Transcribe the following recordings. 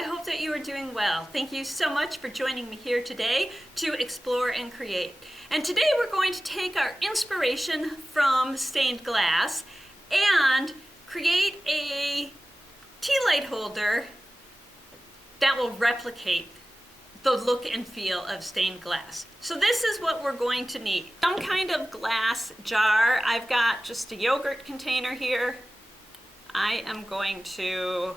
I hope that you are doing well. Thank you so much for joining me here today to explore and create. And today we're going to take our inspiration from stained glass and create a tea light holder that will replicate the look and feel of stained glass. So this is what we're going to need. Some kind of glass jar. I've got just a yogurt container here. I am going to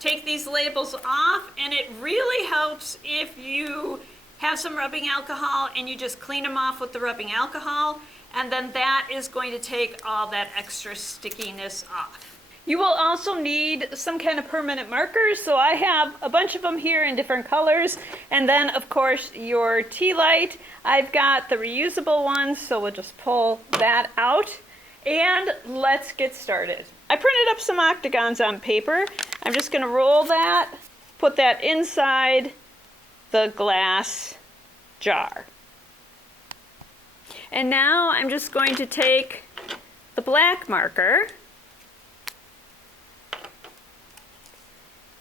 take these labels off, and it really helps if you have some rubbing alcohol and you just clean them off with the rubbing alcohol, and then that is going to take all that extra stickiness off. You will also need some kind of permanent markers, so I have a bunch of them here in different colors, and then of course your tea light. I've got the reusable ones, so we'll just pull that out and let's get started. I printed up some octagons on paper. I'm just going to roll that, put that inside the glass jar. And now I'm just going to take the black marker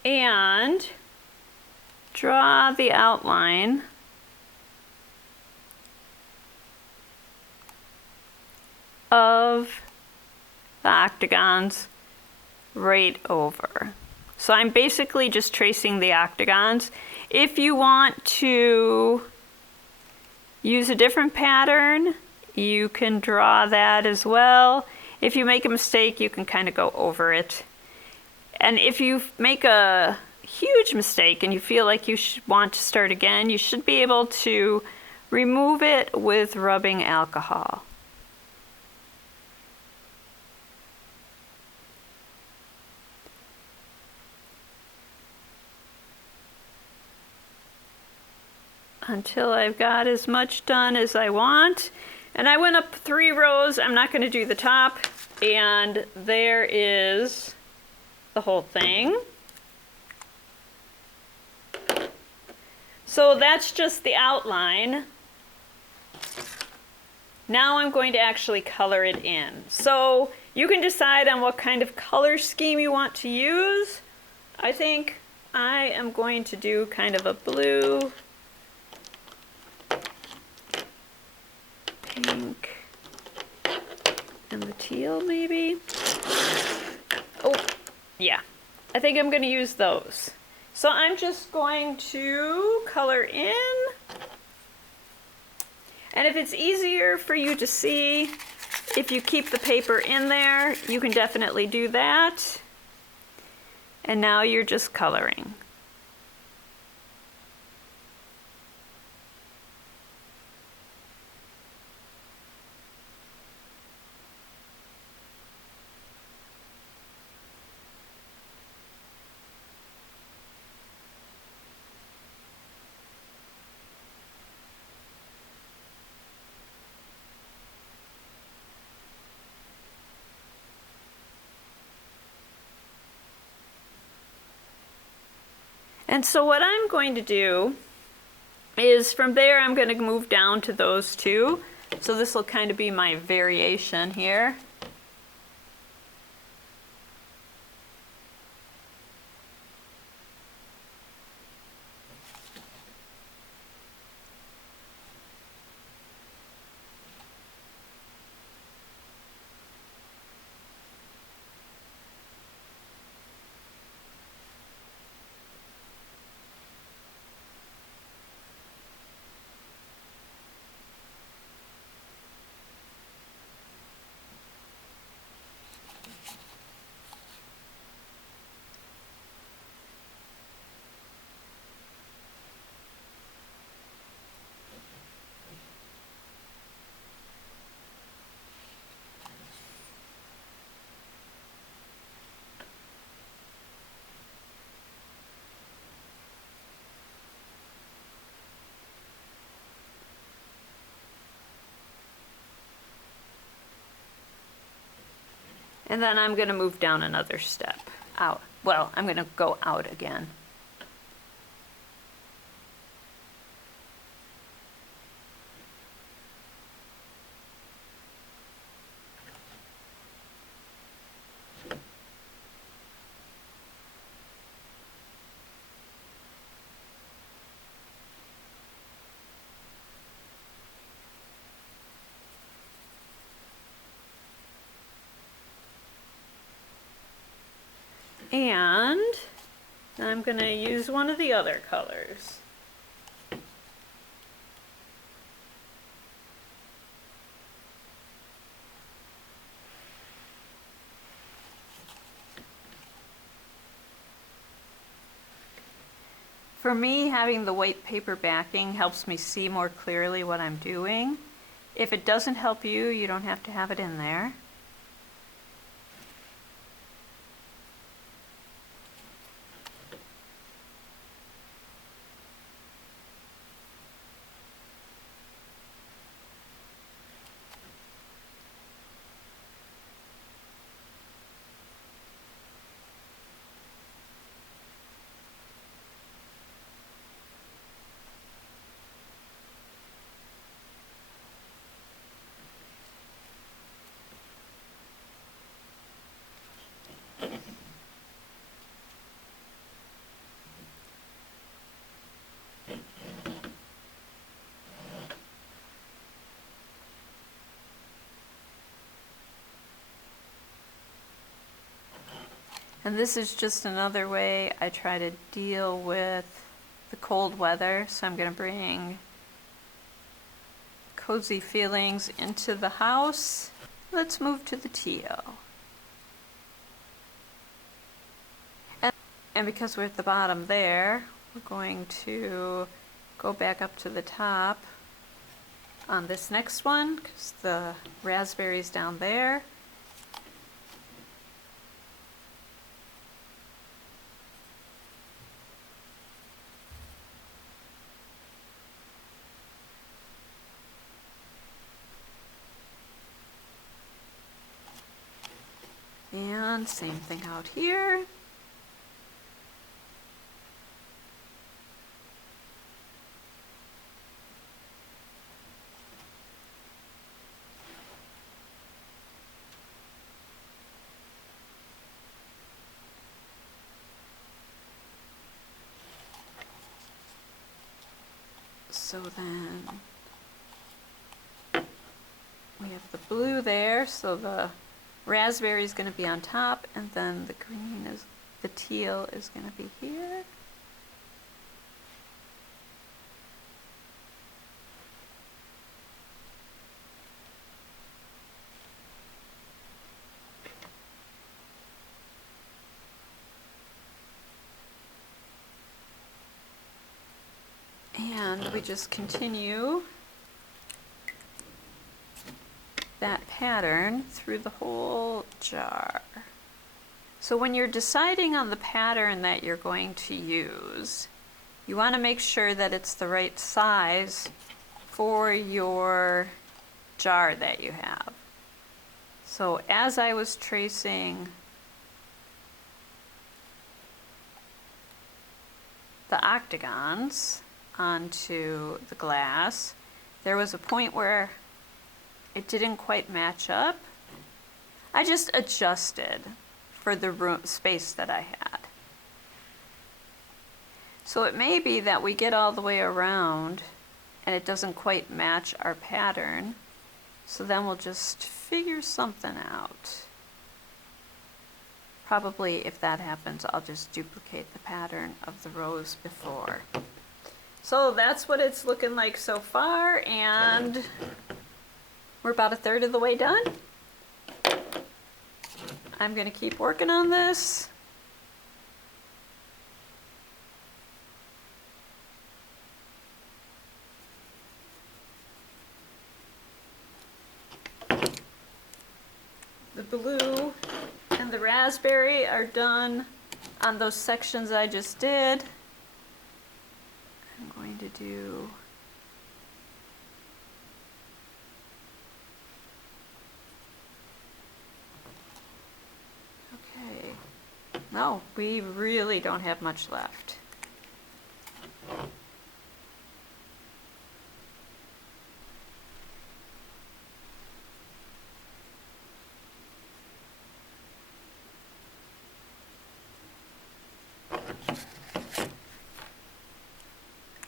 and draw the outline of the octagons right over. So I'm basically just tracing the octagons. If you want to use a different pattern, you can draw that as well. If you make a mistake, you can kind of go over it. And if you make a huge mistake and you feel like you want to start again, you should be able to remove it with rubbing alcohol. Until I've got as much done as I want. And I went up 3 rows. I'm not going to do the top. And there is the whole thing. So that's just the outline. Now I'm going to actually color it in. So you can decide on what kind of color scheme you want to use. I think I am going to do kind of a blue, pink, and the teal maybe. Oh, yeah. I think I'm going to use those. So I'm just going to color in. And if it's easier for you to see, if you keep the paper in there, you can definitely do that. And now you're just coloring. And so what I'm going to do is from there I'm going to move down to those 2. So this will kind of be my variation here. And then I'm going to move down another step out. Well, I'm going to go out again. And I'm going to use one of the other colors. For me, having the white paper backing helps me see more clearly what I'm doing. If it doesn't help you, you don't have to have it in there. And this is just another way I try to deal with the cold weather. So I'm going to bring cozy feelings into the house. Let's move to the teal. And because we're at the bottom there, we're going to go back up to the top on this next one, because the raspberry's down there. And same thing out here. So then we have the blue there, so the raspberry is going to be on top, and then the green is, the teal is going to be here. And we just continue that pattern through the whole jar. So when you're deciding on the pattern that you're going to use, you want to make sure that it's the right size for your jar that you have. So as I was tracing the octagons onto the glass, there was a point where it didn't quite match up. I just adjusted for the room space that I had. So it may be that we get all the way around and it doesn't quite match our pattern. So then we'll just figure something out. Probably if that happens, I'll just duplicate the pattern of the rows before. So that's what it's looking like so far, and we're about a third of the way done. I'm going to keep working on this. The blue and the raspberry are done on those sections I just did. I'm going to do no, we really don't have much left.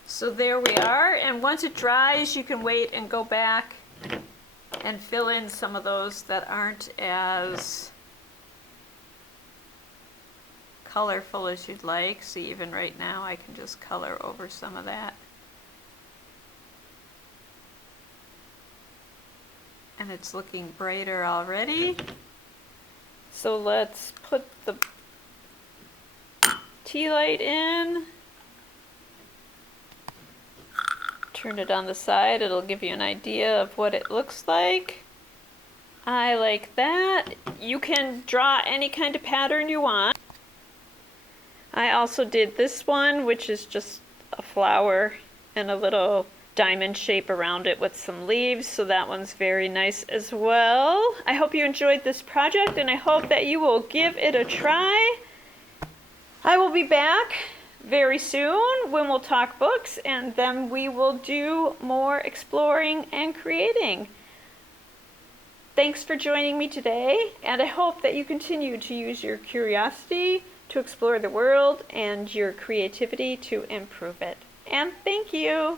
So there we are, and once it dries, you can wait and go back and fill in some of those that aren't as colorful as you'd like. See, even right now I can just color over some of that. And it's looking brighter already. So let's put the tea light in. Turn it on the side, it'll give you an idea of what it looks like. I like that. You can draw any kind of pattern you want. I also did this one, which is just a flower and a little diamond shape around it with some leaves, so that one's very nice as well. I hope you enjoyed this project, and I hope that you will give it a try. I will be back very soon when we'll talk books, and then we will do more exploring and creating. Thanks for joining me today, and I hope that you continue to use your curiosity to explore the world and your creativity to improve it. And thank you!